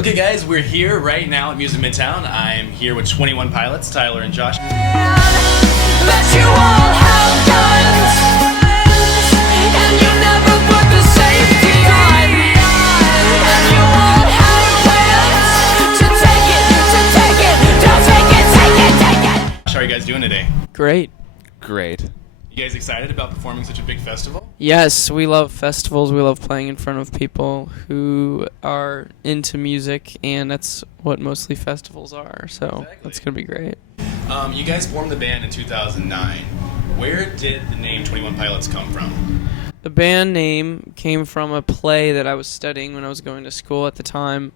Okay, guys, we're here right now at Music Midtown. I'm here with 21 Pilots, Tyler and Josh. That you all have guns, and you never put the safety on, and you all have plans to take it, don't take it. How are you guys doing today? Great. Great. You guys excited about performing such a big festival? Yes, we love festivals. We love playing in front of people who are into music, and that's what mostly festivals are. So Exactly. That's going to be great. You guys formed the band in 2009. Where did the name 21 Pilots come from? The band name came from a play that I was studying when I was going to school at the time.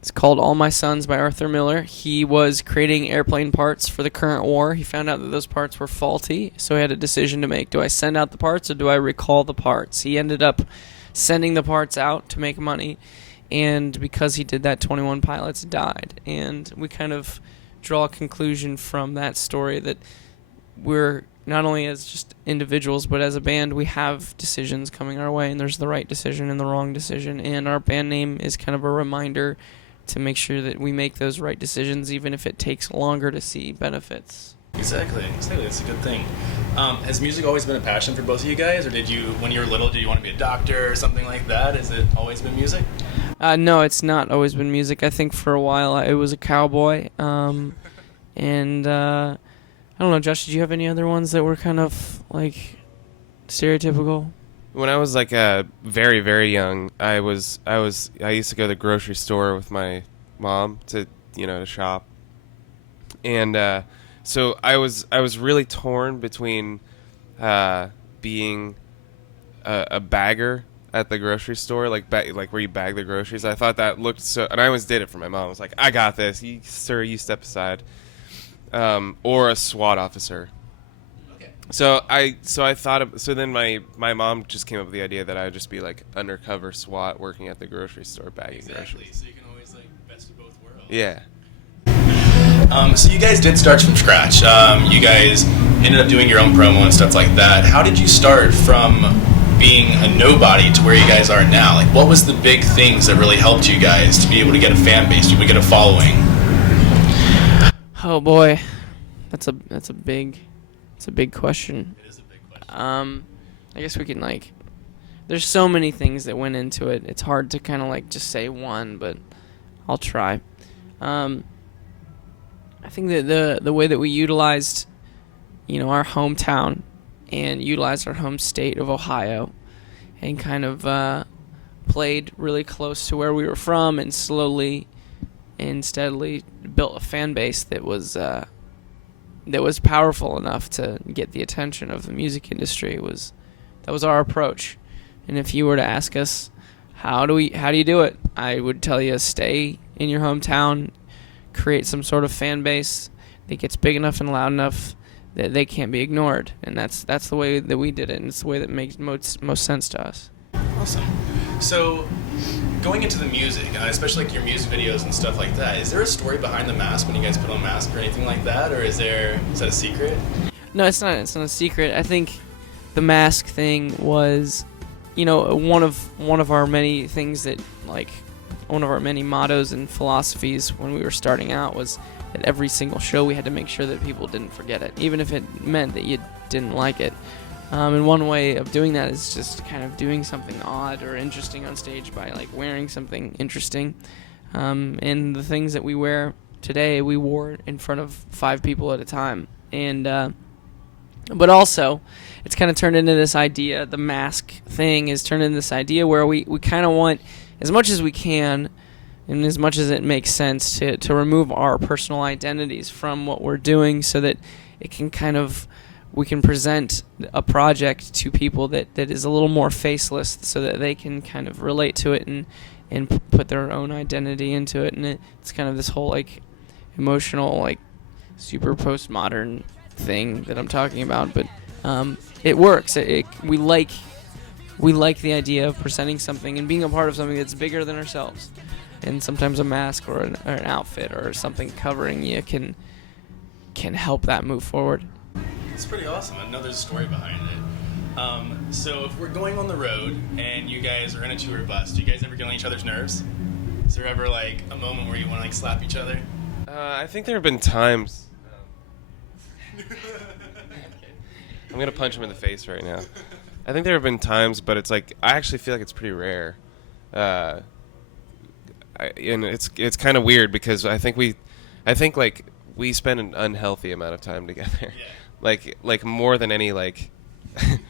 It's called All My Sons by Arthur Miller. He was creating airplane parts for the current war. He found out that those parts were faulty, so he had a decision to make. Do I send out the parts or do I recall the parts? He ended up sending the parts out to make money, and because he did that, 21 pilots died. And we kind of draw a conclusion from that story that we're not only as just individuals, but as a band, we have decisions coming our way, and there's the right decision and the wrong decision. And our band name is kind of a reminder to make sure that we make those right decisions, even if it takes longer to see benefits. Exactly. That's a good thing. Has music always been a passion for both of you guys, or did you, when you were little, did you want to be a doctor or something like that? Has it always been music? No, it's not always been music. I think for a while it was a cowboy. And I don't know, Josh, did you have any other ones that were kind of like stereotypical? When I was like very, very young, I used to go to the grocery store with my mom to shop, and so I was really torn between being a bagger at the grocery store, like where you bag the groceries. I thought that looked so, and I always did it for my mom. I was like, I got this, sir, you step aside, or a SWAT officer. So then my mom just came up with the idea that I would just be like undercover SWAT working at the grocery store bagging groceries. So you can always like best of both worlds. Yeah. So you guys did start from scratch. You guys ended up doing your own promo and stuff like that. How did you start from being a nobody to where you guys are now? Like, what was the big things that really helped you guys to be able to get a fan base, to be able to get a following? Oh boy, that's a big question. It is a big question. I guess we can there's so many things that went into it. It's hard to kind of just say one, but I'll try. I think that the way that we utilized, our hometown and utilized our home state of Ohio, and kind of played really close to where we were from, and slowly and steadily built a fan base that was powerful enough to get the attention of the music industry. That was our approach. And if you were to ask us, how do you do it? I would tell you, stay in your hometown, create some sort of fan base that gets big enough and loud enough that they can't be ignored. And that's the way that we did it, and it's the way that makes most sense to us. Awesome. So, going into the music, especially your music videos and stuff like that, is there a story behind the mask when you guys put on masks or anything like that, or is that a secret? No, it's not. It's not a secret. I think the mask thing was, one of our many things that, one of our many mottos and philosophies when we were starting out was that every single show we had to make sure that people didn't forget it, even if it meant that you didn't like it. And one way of doing that is just kind of doing something odd or interesting on stage by wearing something interesting. And the things that we wear today, we wore in front of 5 people at a time. And but also, it's kind of turned into this idea. The mask thing is turned into this idea where we kind of want, as much as we can, and as much as it makes sense, to remove our personal identities from what we're doing, so that it can we can present a project to people that is a little more faceless, so that they can kind of relate to it and put their own identity into it. And it's kind of this whole emotional, super postmodern thing that I'm talking about, but it works. We like the idea of presenting something and being a part of something that's bigger than ourselves. And sometimes a mask or an outfit or something covering you can help that move forward. It's pretty awesome. I know there's a story behind it. So if we're going on the road and you guys are in a tour bus, do you guys ever get on each other's nerves? Is there ever like a moment where you want to like slap each other? I think there have been times. I'm gonna punch him in the face right now. I think there have been times, but it's like I actually feel like it's pretty rare. And it's kind of weird because I think like we spend an unhealthy amount of time together, Yeah. like more than any like. Don't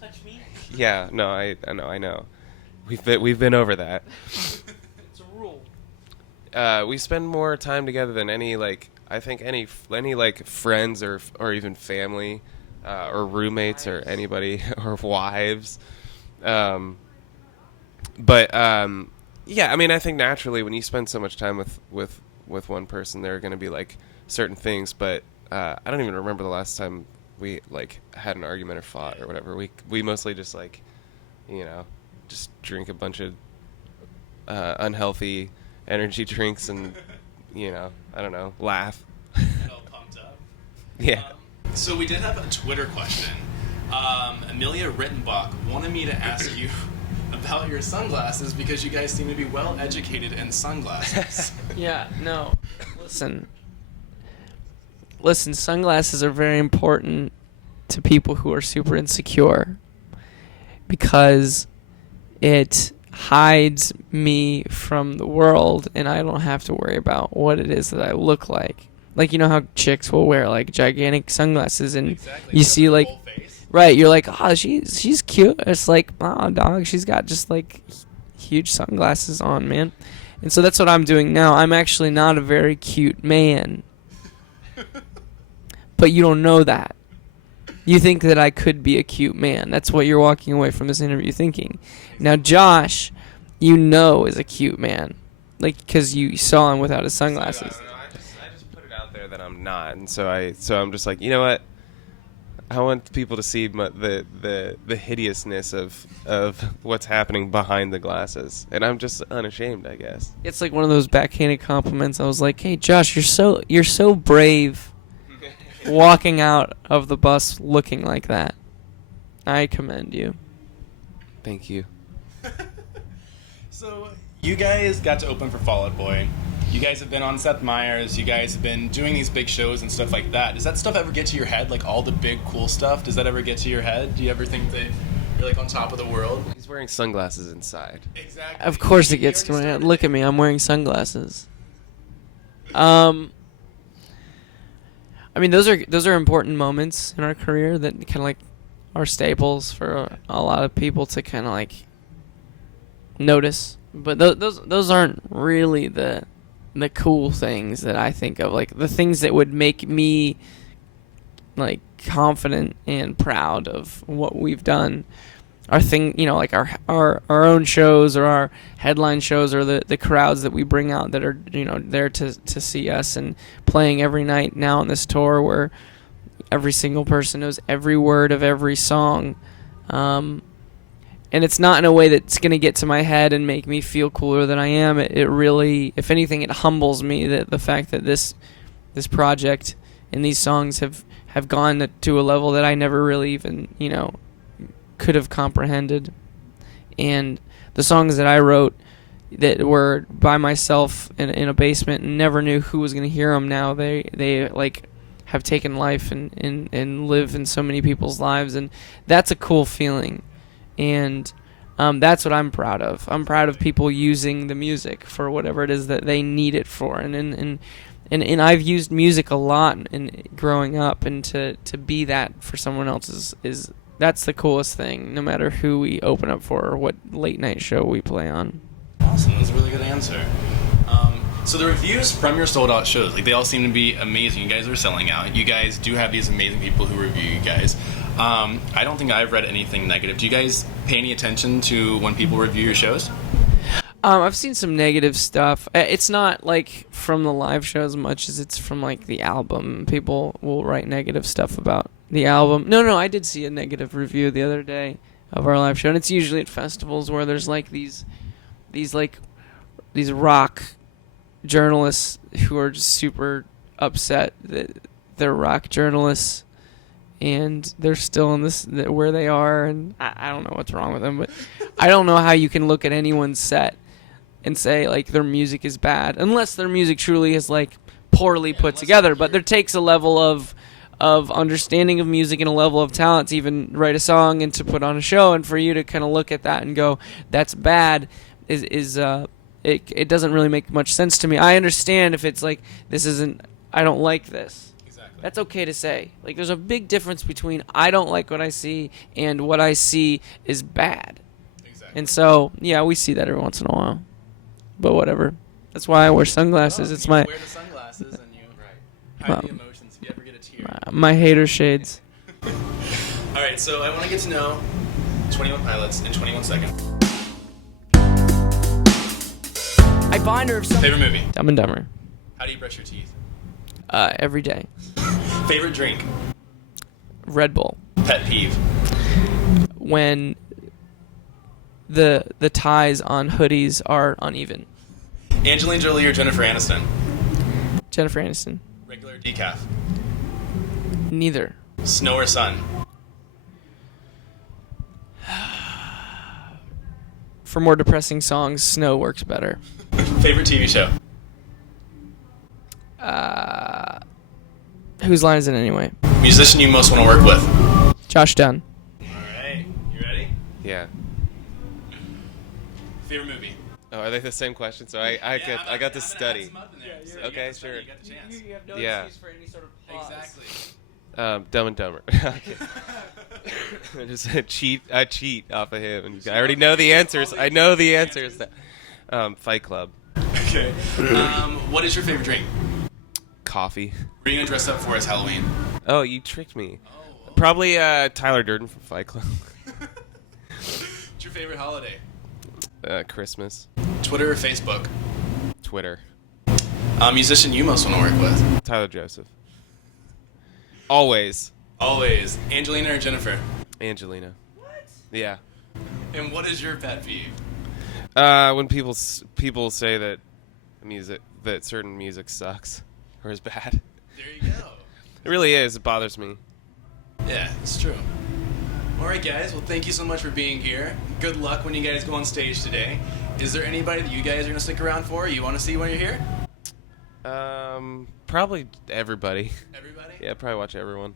touch me. Yeah, no, I know. We've been over that. It's a rule. We spend more time together than any like I think any like friends or even family, or roommates or anybody or wives. But yeah, I mean, I think naturally when you spend so much time with one person, there are going to be like certain things. But I don't even remember the last time we like had an argument or fought or whatever. We mostly just like, just drink a bunch of unhealthy energy drinks and I don't know, laugh. All pumped up. Yeah. So we did have a Twitter question. Amelia Rittenbach wanted me to ask you about your sunglasses because you guys seem to be well educated in sunglasses. Yeah, no. Listen, sunglasses are very important to people who are super insecure because it hides me from the world and I don't have to worry about what it is that I look like. Like, you know how chicks will wear like gigantic sunglasses and Exactly. you see like, Whole face. right, you're like, oh, she's cute. It's like, oh, dog, she's got just like huge sunglasses on, man. And so that's what I'm doing now. I'm actually not a very cute man. But you don't know that. You think that I could be a cute man. That's what you're walking away from this interview thinking. Now, Josh, is a cute man. Like, because you saw him without his sunglasses. I just put it out there that I'm not, and so I'm just like, you know what? I want people to see the hideousness of what's happening behind the glasses, and I'm just unashamed, I guess. It's like one of those backhanded compliments. I was like, hey, Josh, you're so brave walking out of the bus looking like that. I commend you. Thank you. So you guys got to open for Fall Out Boy. You guys have been on Seth Meyers. You guys have been doing these big shows and stuff like that. Does that stuff ever get to your head? Like all the big cool stuff? Does that ever get to your head? Do you ever think that you're like on top of the world? He's wearing sunglasses inside. Exactly. Of course it You gets to my already head. started. Look at me. I'm wearing sunglasses. I mean, those are important moments in our career that kind of like are staples for a lot of people to kind of like notice. But those aren't really the cool things that I think of. Like the things that would make me like confident and proud of what we've done are like our own shows or our headline shows or the crowds that we bring out that are there to see us and playing every night now on this tour where every single person knows every word of every song, and it's not in a way that's going to get to my head and make me feel cooler than I am. It really, if anything, it humbles me that the fact that this project and these songs have gone to a level that I never really even could have comprehended. And the songs that I wrote that were by myself in a basement and never knew who was going to hear them, now they like have taken life and live in so many people's lives, and that's a cool feeling. And that's what I'm proud of. I'm proud of people using the music for whatever it is that they need it for. And I've used music a lot in growing up, and to be that for someone else is that's the coolest thing, no matter who we open up for or what late night show we play on. Awesome. That was a really good answer. So the reviews from your sold out shows, like they all seem to be amazing. You guys are selling out. You guys do have these amazing people who review you guys. I don't think I've read anything negative. Do you guys pay any attention to when people review your shows? I've seen some negative stuff. It's not like from the live show as much as it's from like the album. People will write negative stuff about the album. No, I did see a negative review the other day of our live show, and it's usually at festivals where there's like these rock journalists who are just super upset that they're rock journalists and they're still in this where they are, and I don't know what's wrong with them, but I don't know how you can look at anyone's set and say like their music is bad unless their music truly is like poorly put together. But there takes a level of understanding of music and a level of talent to even write a song and to put on a show, and for you to kind of look at that and go that's bad it doesn't really make much sense to me. I understand if it's like this isn't, I don't like this. Exactly. That's okay to say. Like there's a big difference between I don't like what I see and what I see is bad. Exactly. And so yeah, we see that every once in a while. But whatever. That's why I wear sunglasses. It's you my wear the sunglasses and you hide the emotions. If you ever get a tear. my hater shades. All right, so I want to get to know 21 Pilots in 21 seconds. I bind her of some Favorite movie? Dumb and Dumber. How do you brush your teeth? Every day. Favorite drink? Red Bull. Pet peeve? When the ties on hoodies are uneven. Angelina Jolie or Jennifer Aniston? Jennifer Aniston. Regular or decaf? Neither. Snow or sun? For more depressing songs, Snow works better. Favorite TV show? Whose line is it anyway? Musician you most want to work with? Josh Dunn. All right, you ready? Yeah. Favorite movie? Oh, are they the same question? So I got to study. Okay, sure. You got the chance. You have no Yeah. excuse for any sort of pause. Exactly. Dumb and Dumber. I cheat off of him. And I already know the answers. I know the answers. Fight Club. Okay. What is your favorite drink? Coffee. What are you gonna dress up for as Halloween? Oh, you tricked me. Oh. Probably Tyler Durden from Fight Club. What's your favorite holiday? Christmas. Twitter or Facebook? Twitter. Musician you most want to work with? Tyler Joseph. Always. Always. Angelina or Jennifer? Angelina. What? Yeah. And what is your pet peeve? When people say that certain music sucks or is bad. There you go. It really is. It bothers me. Yeah, it's true. All right, guys. Well, thank you so much for being here. Good luck when you guys go on stage today. Is there anybody that you guys are going to stick around for, you want to see when you're here? Probably everybody. Everybody? Yeah, probably watch everyone.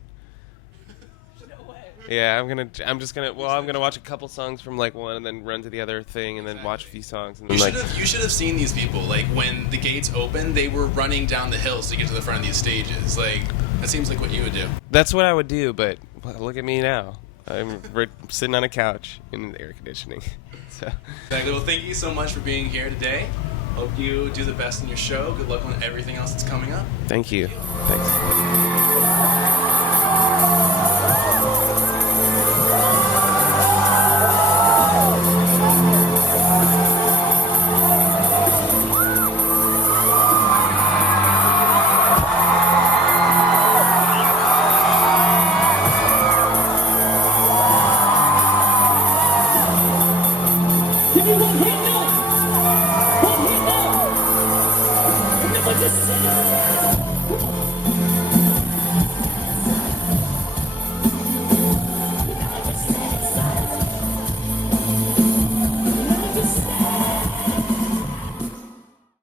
No way. Yeah, I'm gonna watch a couple songs from like one and then run to the other thing and then watch a few songs and then You should have seen these people. Like, when the gates opened, they were running down the hills to get to the front of these stages. Like, that seems like what you would do. That's what I would do, but look at me now. I'm sitting on a couch in the air conditioning. So. Exactly. Well, thank you so much for being here today. Hope you do the best in your show. Good luck on everything else that's coming up. Thank you. Thanks. Give me one hit note. One hit note. Never just